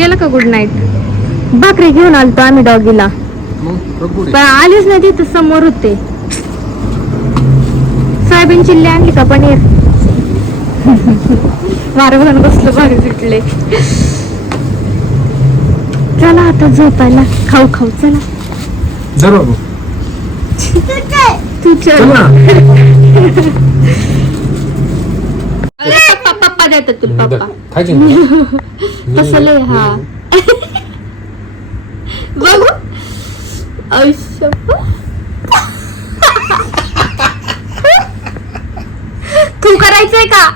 केलं का good night भाकरी घेऊन आलतो आम्ही डॉगीला. पण आलीच नाही तिथं समोर होते. सोयाबीन चिल्ली आणली का पनीर? मारवण बसलं भारी सुटले चला आता झोपायला. खाऊ खाऊ चला. बाबू. तू चल. देतात तुला धर. पप्पा खायची? कसं लय हा बघू आयुष्य तू करायचंय का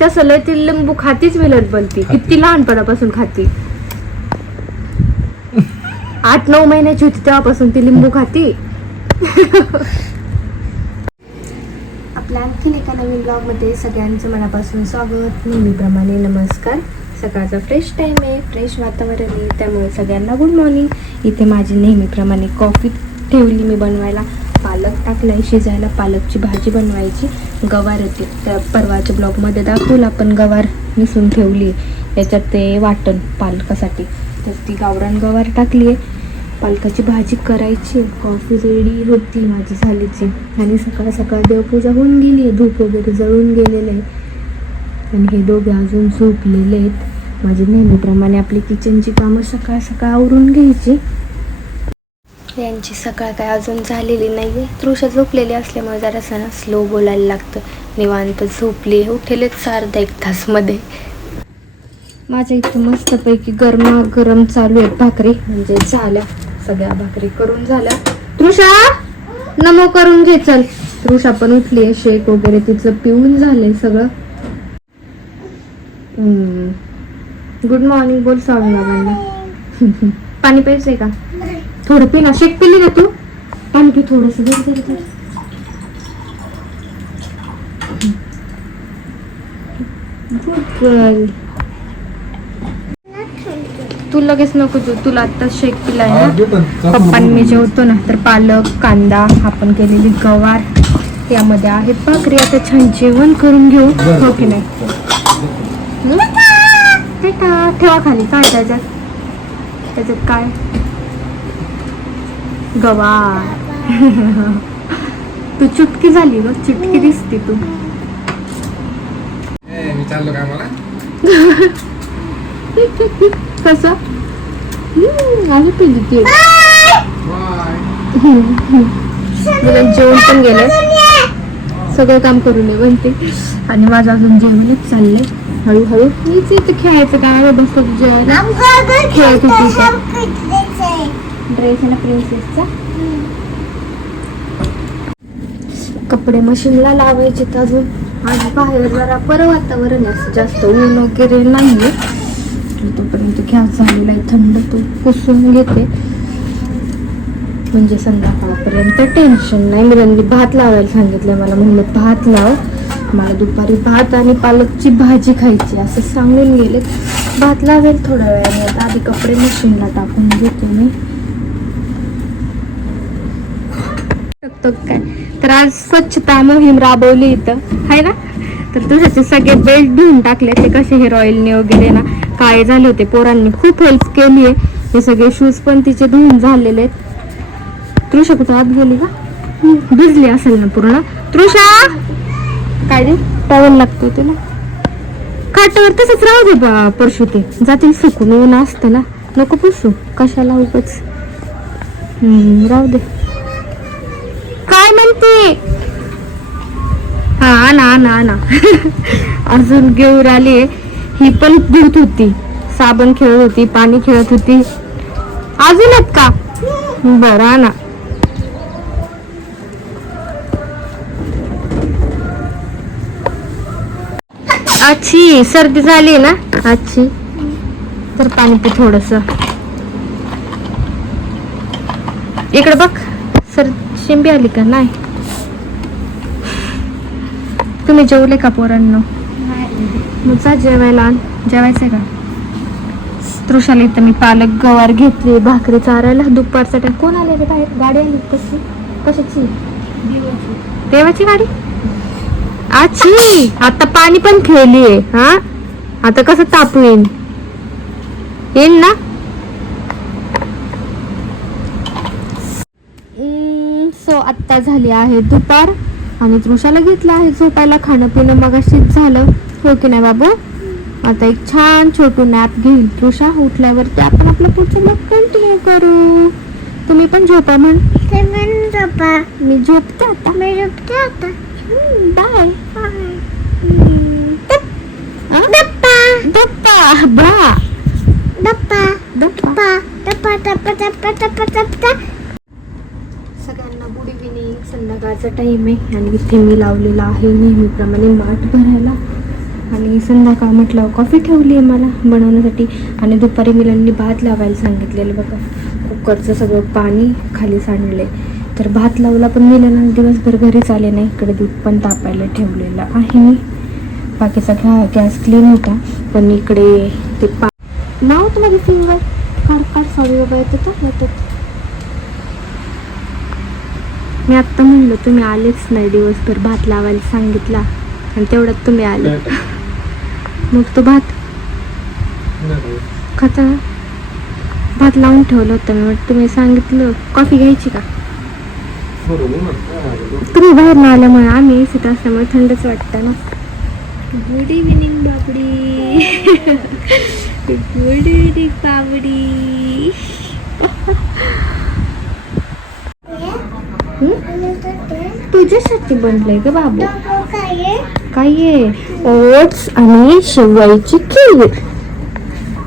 तसं लय ती लिंबू खातीच मिळत बोलती किती लहानपणापासून खाती आठ नऊ महिन्याची होती तेव्हापासून ती लिंबू खाती आणखीन एका नवीन ब्लॉगमध्ये सगळ्यांचं मनापासून स्वागत. नेहमीप्रमाणे नमस्कार. सकाळचा फ्रेश टाईम आहे फ्रेश वातावरण आहे त्यामुळे सगळ्यांना गुड मॉर्निंग इथे माझी नेहमीप्रमाणे कॉफी ठेवली मी बनवायला. पालक टाकलाय शिजायला पालकची भाजी बनवायची. गवार येते त्या परवाच्या ब्लॉगमध्ये दाखवलं आपण गवार मिसून ठेवली याच्यात ते वाटण पालकासाठी. तर ती गावरान गवार टाकली आहे. पालकाची भाजी करायची. कॉफी रेडी होती माझी झालीची. आणि सकाळ सकाळ देवपूजा होऊन गेली. आहे धूप वगैरे जळून गेलेलं. आहे आणि हे दोघे अजून झोपलेले आहेत. माझी नेहमीप्रमाणे आपली किचनची कामं सकाळ सकाळ आवरून घ्यायची. यांची सकाळ काय अजून झालेली नाही आहे तृषा झोपलेली असल्यामुळे जरासं स्लो बोलायला लागतं. निवांत झोपली. उठेलेच अर्धा एक तासमध्ये. माझ्या इथं मस्तपैकी गरमा गरम चालू आहेत भाकरी. म्हणजे झाल्या. सगळ्या भाकरी करून झाल्या. तृषा नमो करून घे चल. तृषा पण उठली. शेक वगैरे तिचं पिऊन झालंय सगळं. गुड मॉर्निंग बोल स्वामी बाबांना पाणी प्यायचंय का? थोडं पी ना. शेक पिली ना तू? पाणी पी थोडस. गुड गर्ल तू लगेच नको तू तुला आता शेक पिलाय ना? दे पण. जा पप्पा पण. मी जेवतो ना तर पालक कांदा आपण केलेली गवार यामध्ये आहेत भाकरी. आता छान जेवण करून घेऊ. हो की नाही? ठेवा खाली. काय त्याच्यात? त्याच्यात काय? गवार. तू चुटकी झाली ग. चुटकी दिसते तू. चाललो काय मला कसं? आली अजून तुझी ती बाय मला जेवण पण गेलं सगळं काम करून ये म्हणते आणि माझं अजून जेवणच चाललंय. हळूहळू. मीच इथं खेळायचं काय बस जेवायला. खेळत होती ड्रेस आहे ना प्रिन्सेसचा. कपडे मशीनला लावायचे तर अजून. आज बाहेर जरा बरं वातावरण असं जास्त ऊन वगैरे नाहीये तोपर्यंत गॅस झालेला आहे थंड तो पुसून घेते. म्हणजे संध्याकाळपर्यंत टेन्शन नाही. मिरंदी भात लावायला सांगितलं मला. म्हणलं भात लाव. मला दुपारी भात आणि पालकची भाजी खायची असं सांगून गेले. भात लावेल थोड्या वेळाने. आता आधी कपडे मशीनला टाकून घेते मी. काय? तर आज स्वच्छता मोहीम राबवली इथं. आहे ना? तर तुझ्याचे सगळे बेल्ट धुवून टाकले. ते कसे हेअर ऑइलने वगैरे ना. काळे झाले होते? पोरांनी खूप हेल्प केली आहे. हे सगळे शूज पण तिचे धुवून झालेले आहेत. तृषा कुठं आत गेली का? भिजली असेल ना पूर्ण. तृषा! काय रे? टॉवेल लागतो तिला. खाटावर तसंच राहू दे बा परशू ते. जातील सुकून ऊन असतं ना. नको पुसू कशाला उगच. हम्म, राहू दे. काय म्हणते? हा आणा ना ना अजून घेऊर आली ही पण धुत होती. साबण खेळत होती पाणी खेळत होती. अजून आहेत का? बरं ना अच्छी सर्दी झाली ना? अच्छी तर पाणी पी थोडस. इकडे बघ सर शिंबी आली का? नाही. तुम्ही जेवले का पोरांनो? मग जा जेवायला जेवायचं आहे का? तृषाला इथं मी पालक गवार घेतली भाकरी चारायला. दुपारचा टाइम कोण आले रे बाहेर? गाडी आली कशी? कशाची? देवाची गाडी? आची! आता पाणी पण खेळली हा? आता कसं तापू येईन? येईन ना? सो आत्ता झाली आहे दुपार. आणि तृषाला घेतलं आहे. झोपायला खाणं पिणं मगाशीच झालं. हो की नाही बाबू? आता एक छान छोटू नॅप घेईल. तृषा उठल्यावरती आपण आपलं पुढचं ब्लॉग कंटिन्यू करू. तुम्ही पण झोपा म्हण. मी झोपते आता. बाय दप्पा बा. दप्पा सगळ्यांना गुड इव्हिनिंग संध्याकाळचा टाईम आहे आणि इथे मी लावलेला आहे नेहमीप्रमाणे माठ भरायला. आणि संध्याकाळ म्हटलं कॉफी ठेवली आहे मला बनवण्यासाठी. आणि दुपारी मिलांनी भात लावायला सांगितलेलं बघा. कुकरचं सगळं पाणी खाली सांडलं आहे तर भात लावला पण मिलांना दिवसभर घरीच आले नाही. इकडे दूध पण तापायला ठेवलेलं आहे मी. बाकीचा घ्या गॅस क्लीन होता पण इकडे ते पा नाव होतं माझी फिंगर काढ काढ सॉरी बाबा येतो तर येतो. मी आत्ता म्हणलं तुम्ही आलेच नाही दिवसभर भात लावायला सांगितला. आणि तेवढ्यात तुम्ही आले. मग तो भात खाता भात लावून ठेवलं होतं मी. म्हटलं तुम्ही सांगितलं कॉफी घ्यायची का? तुम्ही बाहेर न आल्यामुळे आम्ही एसीत असल्यामुळे थंडच वाटतं ना. गुड इव्हिनिंग बाबडी. गुड इव्हिनिंग बाबडी. तुझ्यासाठी बनलंय ग बाबू. काय आहे ओट्स आणि शेवयाची खीर.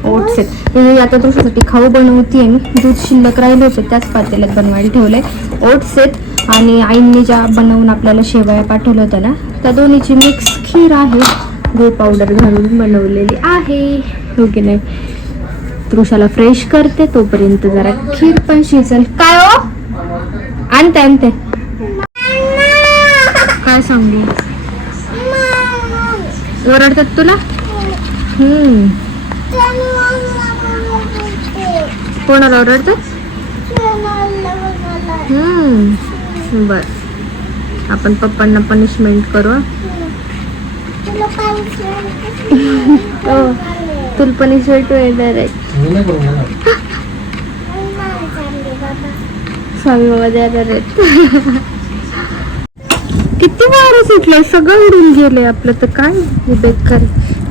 ओट्स आहेत. आता तुझ्यासाठी खाऊ बनवतीये. मी दूध शिल्लक राहिले होते त्याच पातेल्यात बनवायला ठेवलंय. ओट्स आहेत आणि आईंनी ज्या बनवून आपल्याला शेवया पाठवल्या होत्या ना त्या दोन्हीची मिक्स खीर आहे. गूळ पावडर घालून बनवलेली आहे. हो की नाही? तृषाला फ्रेश करते तोपर्यंत जरा खीर पण शिजेल. काय हो? आणते आणते. काय सांगू? ओरडतात तुला? हम्म. कोणाला ओरडतात? हम्म. बर. आपण पप्पांना पनिशमेंट करू? हो. तुला पनिशमेंट येणार आहे. स्वामी बाबा देणार आहेत. किती वारं सुटलंय सगळं उडून गेलंय आपलं तर काय? बेकार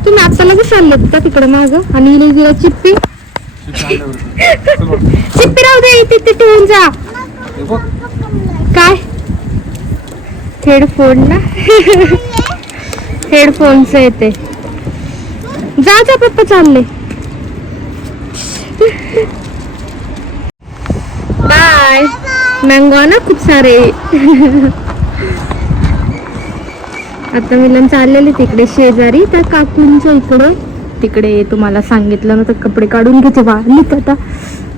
तुम्ही आता लगेच चालले का तिकडे माग? आणि हिला गेला चिप्पी? चिप्पी राहू दे इथे इथे ठेवून जा. काय? हेडफोन ना? हेडफोनच येते जा जा पप्पा चालले. बाय. मँगो ना खूप सारे. आता मिलन चाललेले तिकडे शेजारी त्या काकूंच्या इकडे. तिकडे तुम्हाला सांगितलं ना तर कपडे काढून घेते वाढलीत आता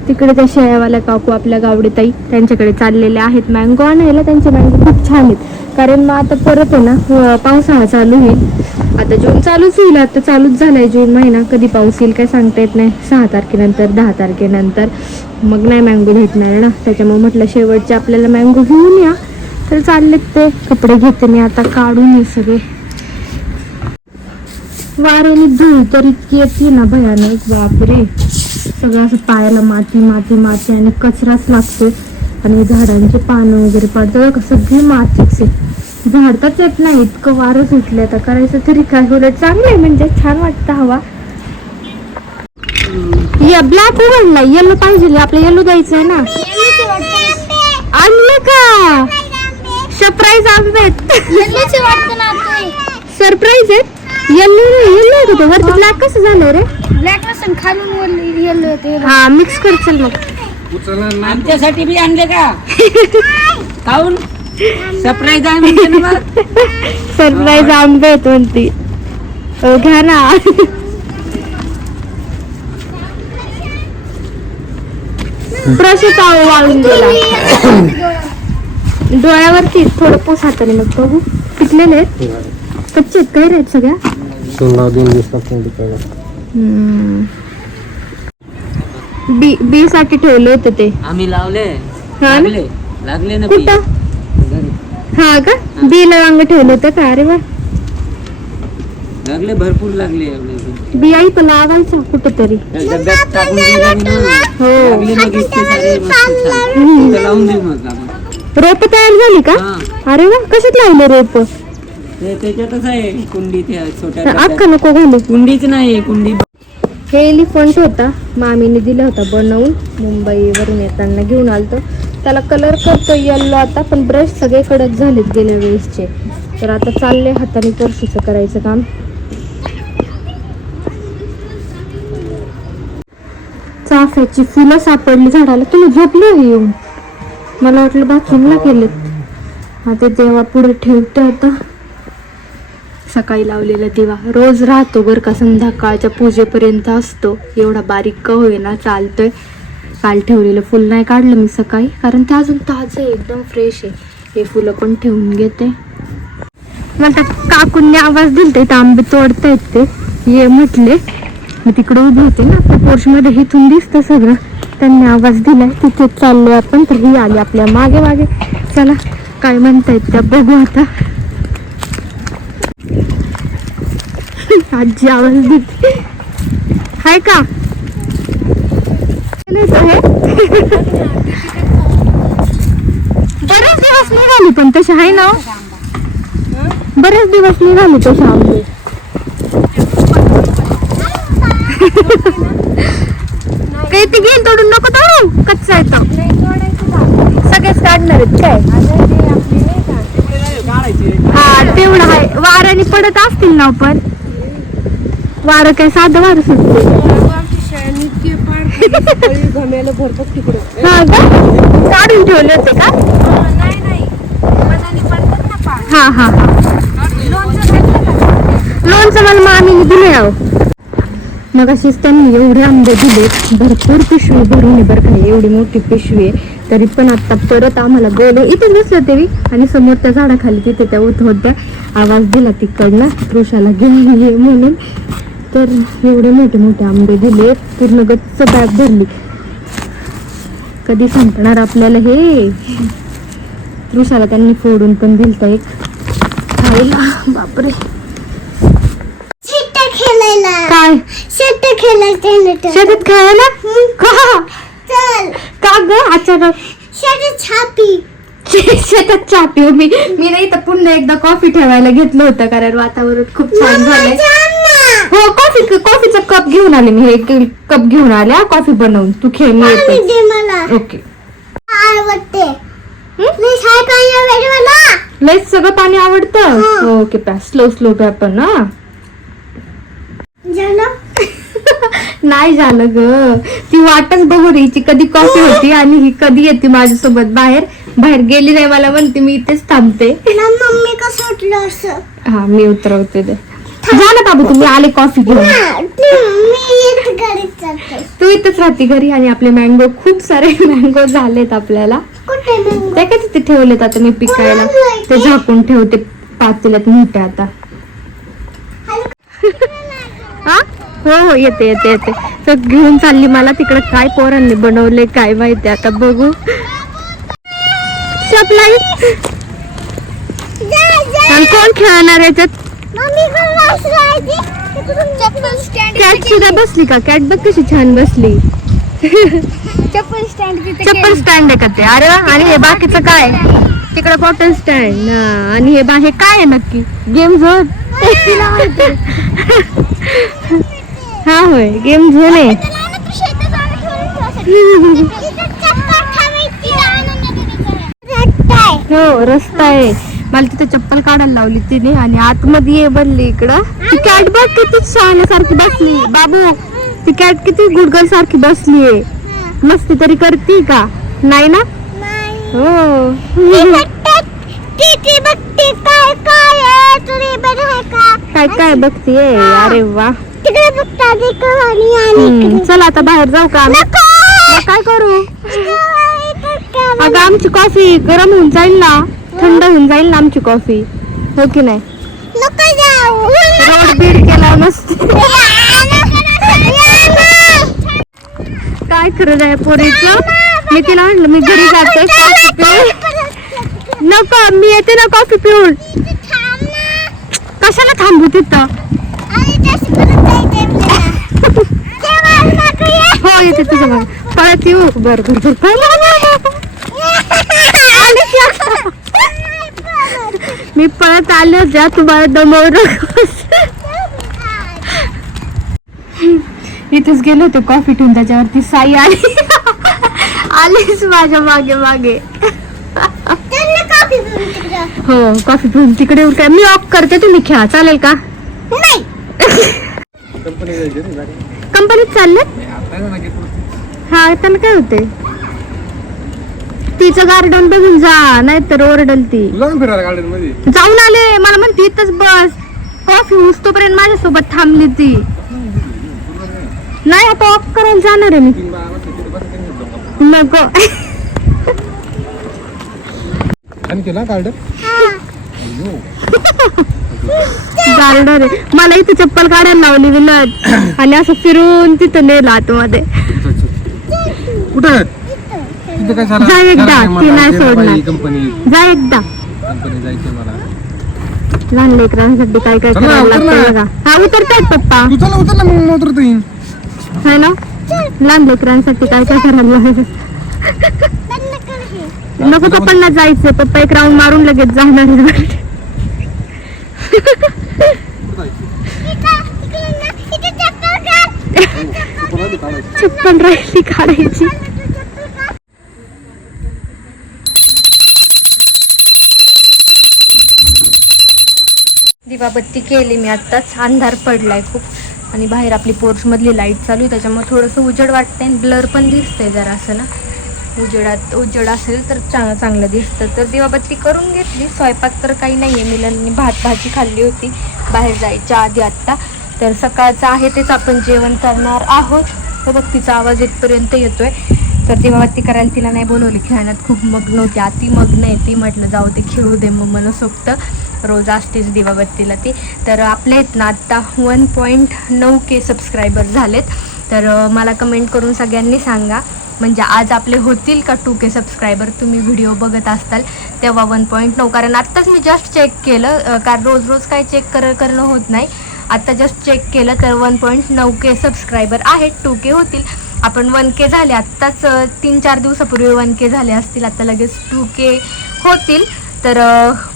तिकडे त्या शेळ्यावाल्या काकू आपल्या गावडीताई त्यांच्याकडे चाललेले आहेत. मँगो आणायला त्यांचे मँगो खूप छान आहेत. कारण मग आता परत आहे ना पावसाळा चालू होईल आता जून चालूच होईल. आता चालूच झालाय जून महिना. कधी पाऊस येईल काय सांगता येत नाही. सहा तारखेनंतर दहा तारखेनंतर. मग नाही मँगो भेटणार ना. त्याच्यामुळे म्हटलं शेवटचे आपल्याला मँगो घेऊन या. तर चाललेत ते. कपडे घेते मी आता काढून ये सगळे. वाऱ्याने धुळी तर इतकी येते ना भयानक बापरे. सगळं असं पायाला माती माती माती आणि कचराच लागतो आणि झाडांचे पानं वगैरे पडतं सगळे सगळी मातीच. आहे झाडताच येत नाही इतकं वारं सुटलं आता करायचं तरी काय? उलट चांगलं आहे म्हणजे छान वाटतं हवा. या ब्लॅक उघडला येलो पाहिजे आपलं येलो द्यायचं आहे ना. आणलं का? सरप्राईज आंबेत सरप्राईज आहेत. येल्लो येल्लो आहे का तो? वरती ब्लॅक कसं झालंय रे? ब्लॅक नसेल खालून येलो येते हा मिक्स कर चल मग. नाही आमच्यासाठी बी आणले का? काऊन सरप्राईज आहे म्हणते ना मग. सरप्राईज आंबे आहेत म्हणती. हो, घ्या ना. ब्रशच वाळून गेला. डोळ्यावरती थोडं पोस हाताने मग बघू. पिकलेले आहेत. कच्चे आहेत काय रे आहेत सगळ्या. सोळा दोन दिवस लागतील हम्म. बी बी साठी ठेवले होते ते. आम्ही लावले. हा ना? लागले. लागले ना बी. कुठं? घरी. हा का? बीला वांग ठेवलं होतं का? अरे वा. लागले भरपूर लागले. एवढे. बियाई पण लावायचा कुठेतरी. त्या डब्यात टाकून दिले मी ना. हो. लागले मग इतके सारे मस्त छान. इथं लावून देऊ मग आपण. रोप तयार झाली का? हा. अरे वा कशात लावले रोप? त्याच्यातच आहे कुंडी डब्यात. नको घालू. कुंडीच नाही कुंडी हे एलिफंट होता मामीने दिला होता बनवून. मुंबईवरून येताना घेऊन आलतो. त्याला कलर करतो येल्लो आता पण ब्रश सगळे कडक झालेत गेल्या वेळेसचे. तर आता चालले हाताने परशीचं करायचं काम. चाफ्याची फुलं सापडली झाडाला. तुम्ही झोपली आहे येऊन? मला वाटलं बाथरूमला गेलेत. आता देवा पुढे ठेवते आता. सकाळी लावलेला दिवा. रोज राहतो बरं का संध्याकाळच्या पूजेपर्यंत असतो. एवढा बारीक का होईना चालतोय. काल ठेवलेलं फुल नाही काढलं मी सकाळी कारण ते अजून ताजं आहे एकदम फ्रेश आहे. हे फुलं पण ठेवून घेते. मला काकूंनी आवाज दिलते इथं आंबे तोडतायत ते. ये म्हटले. मी तिकडे उभे होते ना आपल्या पोर्शमध्ये इथून दिसतं सगळं. त्यांनी आवाज दिलाय तिथे चाललो आपण तर ही आली आपल्या मागे मागे. चला काय म्हणतायत त्या बघू आता. आजी आवाज देते. हाय का? बरेच दिवस निघाली पण तसे आहे ना? बरेच दिवस निघाली तसे आंबे काही ते घेईल तोडून नको तोडू. कच्चा आहे तो. सगळेच काढणार आहेत काय? हा तेवढं आहे. वाऱ्याने पडत असतील ना पण. वारं काय साधं वारं सुटते. हा का? काढून ठेवले होते का? हा हा हा. लोणचं मला मामीने दिले अहो. मग अशीच त्यांनी एवढे आंबे दिले भरपूर पिशवी भरून बरं का एवढी मोठी पिशवी आहे. तरी पण आता परत आम्हाला गोले इथे बसलं तरी आणि समोर त्या झाडाखाली तिथे त्या उत होत्या आवाज दिला तिकडनं कृषाला घेऊन ये म्हणून. तर एवढे मोठे मोठे आंबे दिले पूर्ण गच्च बॅग भरली. कधी संपणार आपल्याला हे? कृषाला त्यांनी फोडून पण दिलता एक. खायला बापरे. काय? शेत खेळायला शेतात खायला का चल. का ग? अचानक शेत छापी. शेतात चहा पिऊ मी मी नाही तर पुन्हा एकदा कॉफी ठेवायला घेतलं होतं कारण वातावरण खूप छान झालंय. हो कॉफी कॉफीचा कप घेऊन आले मी. हे कप घेऊन आले कॉफी बनवून. तू खेळ मी मला. ओके आवडते? मी साय पाणी आवडते मला लय सगळं पाणी आवडतं? ओके प्या स्लो स्लो प्या पण ना झालं नाही झालं ग. ती वाटच बघू रहीची कधी कॉफी होती आणि ही कधी येते माझ्यासोबत बाहेर. बाहेर गेली नाही मला म्हणते मी इथेच थांबते. ना मम्मी का सुटलं असं? हा मी उतरवते ते ना बाबू तुम्ही आले कॉफी घेऊन. तू- इथंच राहते घरी आणि आपले मँगो खूप सारे मँगो झालेत आपल्याला. ते काय तिथे ठेवलेत आता मी पिकायला? ते झाकून ठेवते पातेल्यात मोठे आता. हा? हो हो येते येते येते. तर घेऊन चालली मला तिकडे काय पोरांनी बनवले काय माहिती आता बघू. कोण खेळणार याच्यात? कॅट सुद्धा बसली का? कॅट बघ कशी छान बसली. चप्पल स्टँड चप्पल स्टँड आहे का ते? अरे आणि हे बाकीचं काय? तिकडे बॉटल स्टँड आणि हे बा हे काय आहे नक्की? गेम झोन हा होय गेम झोन आहे हो रस्ता आहे. मला तिथे चप्पल काढायला लावली तिने आणि आतमध्ये ये बनली इकडं. ती कॅट बघ किती छान सारखी बसली. बाबू ती कॅट किती गुडगल सारखी बसली आहे. मस्ती तरी करती का? नाही ना? हो. काय काय आहे? तुझी आहे का? काय काय बघतीये? अरे वा. तिकडे बघता तिकडे आणि हम्म, चल आता बाहेर जाऊ का आम्ही? मग काय करू? अगं आमची कॉफी गरम होऊन जाईल ना. थंड होऊन जाईल ना आमची कॉफी हो की नाही? नको जाऊ. रोड बीड केला नसते. काय खरं आहे पोरीचं? मी तिला म्हणलं मी घरी जाते. कॉफी नको मी येते ना कॉफी पिऊन. कशाला थांबू तिथं? हो येते तुझं मग येऊ? बर बर मी परत आलो जा तुम्हाला दमवलं. इथेच गेलो होतो कॉफी ठेवून त्याच्यावरती साई आली. आलीच माझ्या मागे मागे. हो कॉफी पिऊन तिकडे येऊन काय? मी ऑफ करते तुम्ही खेळा चालेल का? नाही. कंपनी जायची रे गाडी. कंपनीत चालले पुढचं. हा त्यांना काय होते तिचं गार्डन बघून जा नाहीतर ओरडल ती तुला ना फिरायला गार्डनमध्ये. जाऊन आले. मला म्हणते इथंच बस. कॉफी उचतोपर्यंत माझ्यासोबत थांबली ती. नाही आता ऑफ करायला जाणार आहे मी. नको. आणि केला गार्डन गार्डन आहे. मला इथं चप्पल काढायला लावली विलत आणि असं फिरून तिथं नेलं आतमध्ये. कुठं तिथे काय जा एकदा, ती नाही सोडणार. कंपनी जा एकदा. कंपनी जायची मला. लहान लेकरांसाठी काय काय चल करायला उतर लागतं. बघा. हा उतरतायत पप्पा. तू चला उतर ना मग उतरतो येईन है ना? लहान लेकरांसाठी काय काय करायला लागतं? नको पप्पांना जायचं पप्पा एक राऊंड मारून लगेच जाणार. चप्पल राहिली काढायची. दिवाबत्ती केली मी आत्ताच. अंधार पडलाय खूप. आणि बाहेर आपली पोर्च मधली लाइट चालू आहे त्याच्यामुळे थोडंसं उजेड वाटतंय आणि ब्लर पण दिसतंय जरा असं ना. उजेडात उजेड असेल तर चांग चांगलं दिसतं. तर दिवाबत्ती करून घेतली. स्वयंपाक तर काही नाही आहे मिलांनी भात भाजी खाल्ली होती. बाहेर जायच्या आधी आत्ता. तर सकाळचं आहे तेच आपण जेवण करणार आहोत. तर बघ तिचा आवाज इथपर्यंत येतोय. तर दिवाबत्ती करायला तिला नाही बोलवली. खेळण्यात खूप मग्न होती. अति मग्न आहे ती. म्हटलं जाऊ ते खेळू दे मग मनसोक्त रोज असतेच दिवाबत्तीला ती. तर आपले आहेत ना आत्ता वन पॉईंट नऊ के सबस्क्रायबर झालेत. तर मला कमेंट करून सगळ्यांनी सांगा. म्हणजे आज आपले होतील का टू के सबस्क्रायबर तुम्ही व्हिडिओ बघत असताल तेव्हा वन पॉईंट नऊ. कारण आत्ताच मी जस्ट चेक केलं कारण रोज रोज काही चेक कर करणं होत नाही. आत्ता जस्ट चेक केलं तर वन पॉईंट नऊ के सबस्क्रायबर आहेत टू के होतील. आपण वन के झाले आत्ताच तीन चार दिवसापूर्वी वन के झाले असतील आता लगेच टू के होतील. तर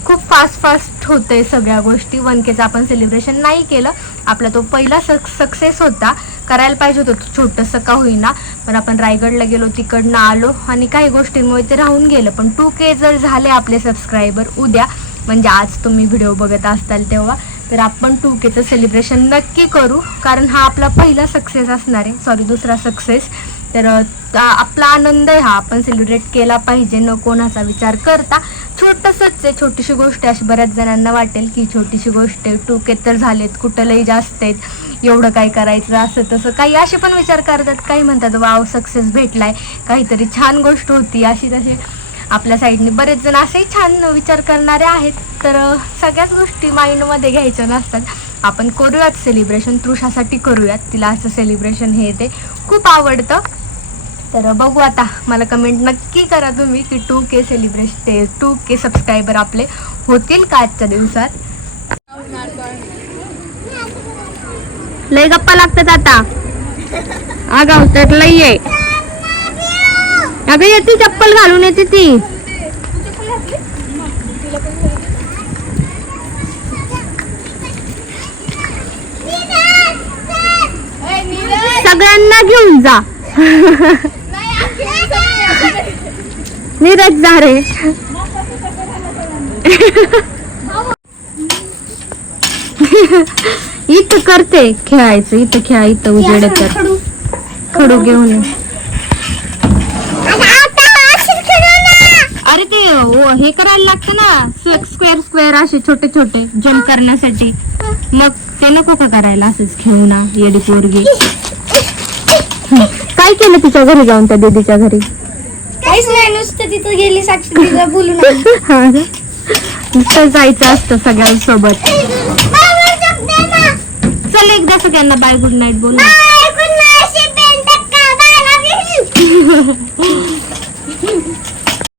खूप फास्ट फास्ट होतंय सगळ्या गोष्टी. वन केचं आपण सेलिब्रेशन नाही केलं. आपला तो पहिला सक सक्सेस होता. करायला पाहिजे होतं. छोटंसं का होईना. पण आपण रायगडला गेलो तिकडनं आलो आणि काही गोष्टींमुळे ते राहून गेलं. पण टू के जर झाले आपले सबस्क्रायबर उद्या म्हणजे आज तुम्ही व्हिडिओ बघत असताल तेव्हा तर आपण टू केचं सेलिब्रेशन नक्की करू. कारण हा आपला पहिला सक्सेस असणार आहे. सॉरी दुसरा सक्सेस तर आपला आनंद आहे हा. आपण सेलिब्रेट केला पाहिजे. न कोणाचा विचार करता. छोटंसंच आहे. छोटीशी गोष्ट अशी बऱ्याच जणांना वाटेल की छोटीशी गोष्ट आहे. टू के तर झालेत. कुठं लई जास्त आहेत. एवढं काय करायचं असं तसं. काही असे पण विचार करतात काही म्हणतात वाव सक्सेस भेटलाय. काहीतरी छान गोष्ट होती अशी तशी. आपल्या साईडने बरेच जण असेही छान विचार करणारे आहेत. तर सगळ्याच गोष्टी माइंडमध्ये घ्यायच्या नसतात. आपण करूयात सेलिब्रेशन तृषासाठी करूयात. तिला असं सेलिब्रेशन हे ते खूप आवडतं. तर बघू आता. मला कमेंट नक्की करा तुम्ही की टू के सेलिब्रेशन ते टू के सबस्क्रायबर आपले होतील का आजच्या दिवसात? लय गप्पा लागतात आता. आगाव तर लय आहे. अगं येते चप्पल घालून येते ती. सगळ्यांना घेऊन जा. नीरज जा रे. इथं करते खेळायचं इथं खेळा इथं उजेड तर खडू घेऊन ये. अरे ते ओ, हे करायला लागतं ना स्क्वेअर स्क्वेअर असे छोटे छोटे जम्प करण्यासाठी मग ते नको का करायला असंच खेळू ना येडी पोरगी हं. काय केलं तिच्या घरी जाऊन त्या दीदीच्या घरी काहीच नाही नुसतं तिथं गेली साक्षी तिला बोलून आली. हा? नुसतं जायचं असतं सगळ्यांसोबत. चल एकदा सगळ्यांना बाय गुड नाईट बोल